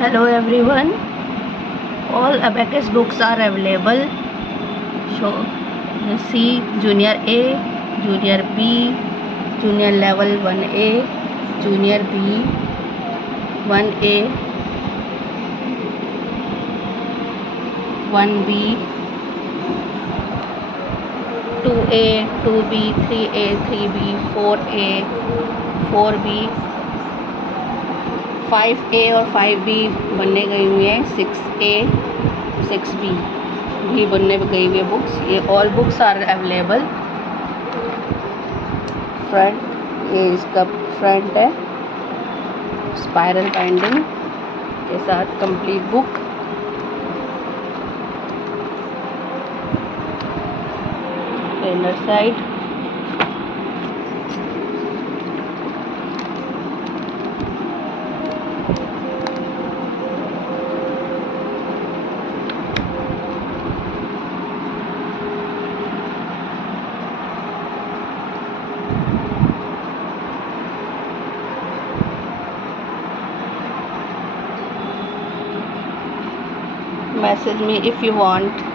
Hello everyone, all Abacus books are available. So you see Junior A, Junior B, Junior Level 1A, Junior B, 1A, 1B, 2A, 2B, 3A, 3B, 4A, 4B, 5A और 5B बनने गई हुई हैं, 6A, 6B भी बनने गई हुई है बुक्स. ये all books are available. Front, ये इसका फ्रंट है स्पाइरल बाइंडिंग के साथ complete book. Inner side, message me if you want.